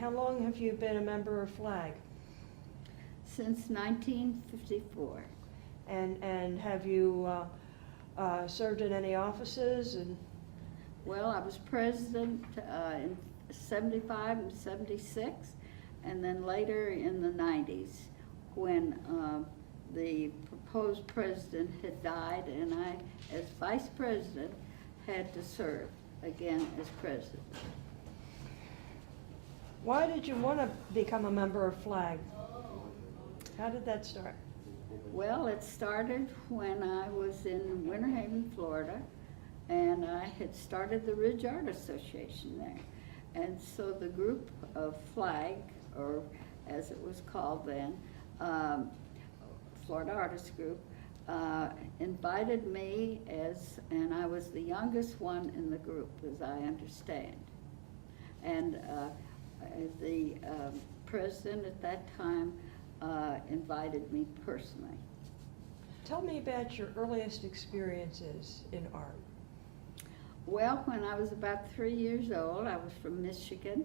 how long have you been a member of FLAG? Since 1954. And have you served in any offices? And Well, I was president in 75 and 76, and then later in the 90s when the proposed president had died, and I, as vice president, had to serve again as president. why did you want to become a member of FLAG? How did that start? Well, it started when I was in Winter Haven, Florida, and I had started the Ridge Art Association there. And so the group of FLAG, or as it was called then, Florida Artist Group, invited me and I was the youngest one in the group, as I understand. And the president at that time invited me personally. Tell me about your earliest experiences in art. Well, when I was about 3 years old, I was from Michigan,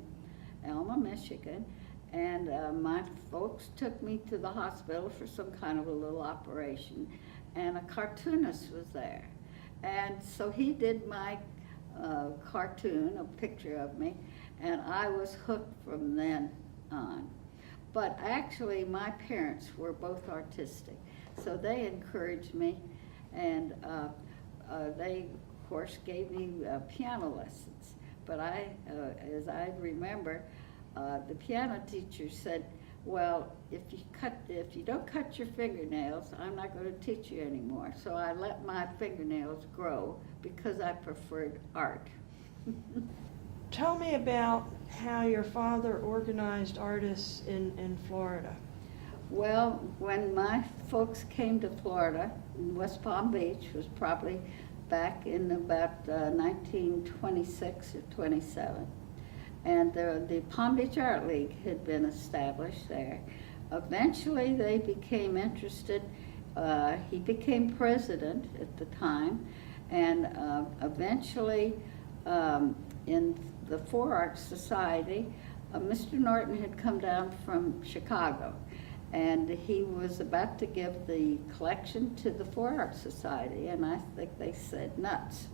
Elma, Michigan, and my folks took me to the hospital for some kind of a little operation, and a cartoonist was there. And so he did my cartoon, a picture of me, and I was hooked from then on. But actually, my parents were both artistic, so they encouraged me, and they, of course, gave me piano lessons. But I, as I remember, the piano teacher said, well, if you don't cut your fingernails, I'm not going to teach you anymore. So I let my fingernails grow because I preferred art. Tell me about how your father organized artists in Florida. Well, when my folks came to Florida, in West Palm Beach, was probably back in about 1926 or 27. And the Palm Beach Art League had been established there. Eventually they became interested. He became president at the time, and eventually in the Four Arts Society, Mr. Norton had come down from Chicago, and he was about to give the collection to the Four Arts Society, and I think they said nuts.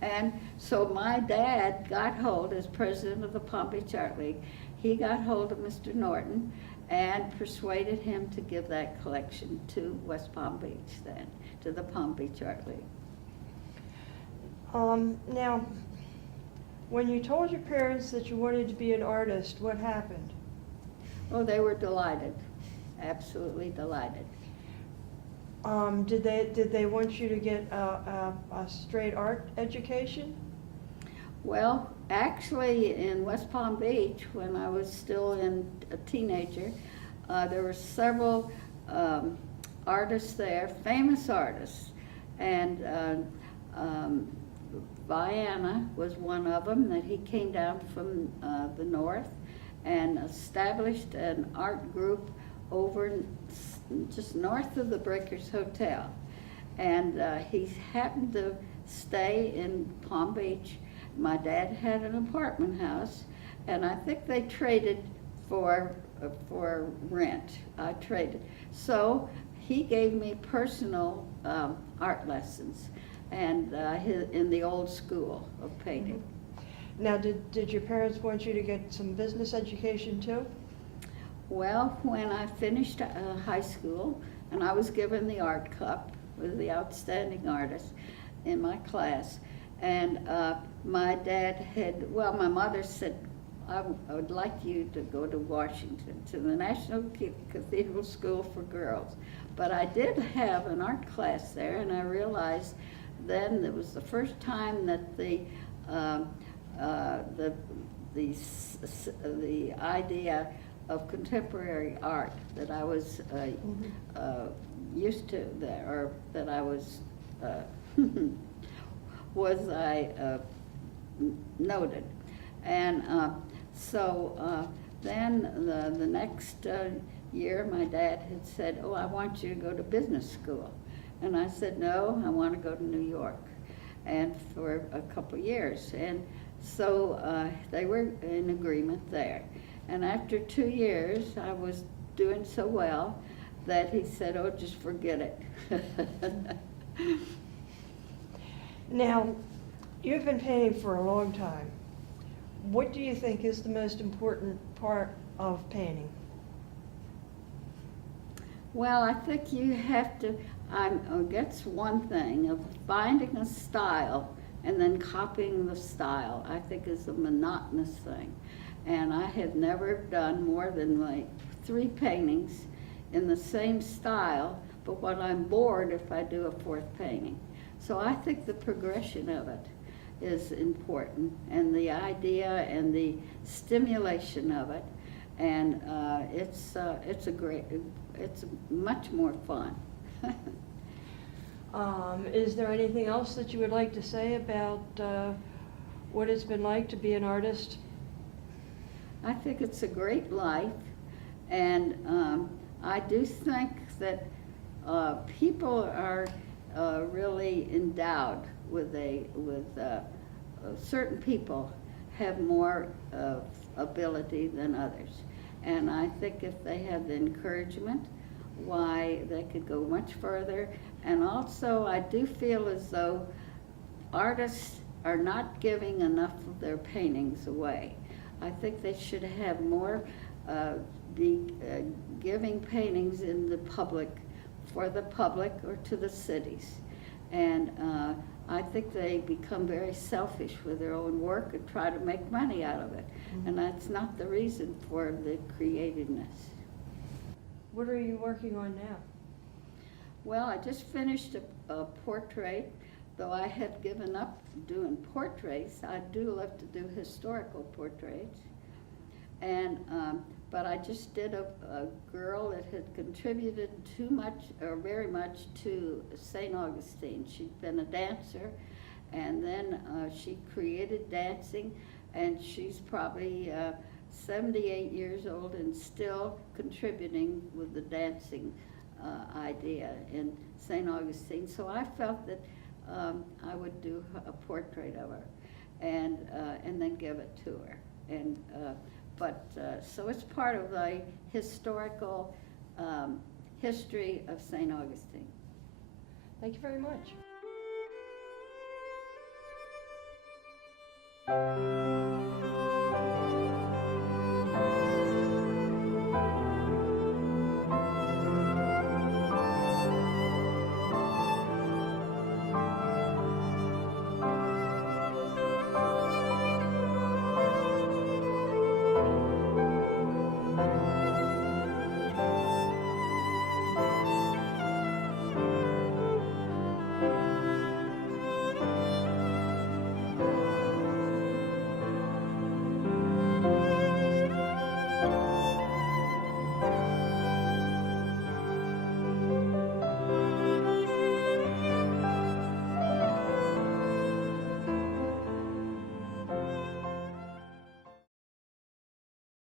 And so my dad got hold, as president of the Palm Beach Art League, he got hold of Mr. Norton and persuaded him to give that collection to West Palm Beach then, to the Palm Beach Art League. Now, when you told your parents that you wanted to be an artist, what happened? Oh, they were delighted, absolutely delighted. Did they want you to get a straight art education? Well, actually, in West Palm Beach, when I was still a teenager, there were several artists there, famous artists, and Viana was one of them. That he came down from the north and established an art group over just north of the Breakers Hotel, and he happened to stay in Palm Beach. My dad had an apartment house, and I think they traded for rent. I traded. So he gave me personal art lessons, and in the old school of painting. Now, did your parents want you to get some business education too? Well, when I finished high school, and I was given the art cup, was the outstanding artist in my class, and my dad had, my mother said, I would like you to go to Washington, to the National Cathedral School for Girls. But I did have an art class there, and I realized then it was the first time that the idea of contemporary art that I was used to there, or that I was noted. And so then the next year my dad had said, oh, I want you to go to business school. And I said, no, I want to go to New York, and for a couple years. And So they were in agreement there. And after 2 years, I was doing so well that he said, "Oh, just forget it." Now, you've been painting for a long time. What do you think is the most important part of painting? Well, I think you have to, that's one thing, of finding a style and then copying the style, I think is a monotonous thing. And I have never done more than like 3 paintings in the same style, but what I'm bored if I do a 4th painting. So I think the progression of it is important, and the idea and the stimulation of it, and it's much more fun. Is there anything else that you would like to say about what it's been like to be an artist? I think it's a great life, and I do think that people are really endowed with certain people have more ability than others, and I think if they have the encouragement, why they could go much further. And also I do feel as though artists are not giving enough of their paintings away. I think they should have more, be giving paintings in the public, for the public or to the cities. And I think they become very selfish with their own work and try to make money out of it. Mm-hmm. And that's not the reason for the creativeness. What are you working on now? Well, I just finished a portrait. Though I have given up doing portraits, I do love to do historical portraits. And but I just did a girl that had contributed too much, or very much, to Saint Augustine. She'd been a dancer, and then she created dancing, and she's probably 78 years old and still contributing with the dancing idea in Saint Augustine. So I felt that I would do a portrait of her, and then give it to her. And so it's part of the historical history of Saint Augustine. Thank you very much.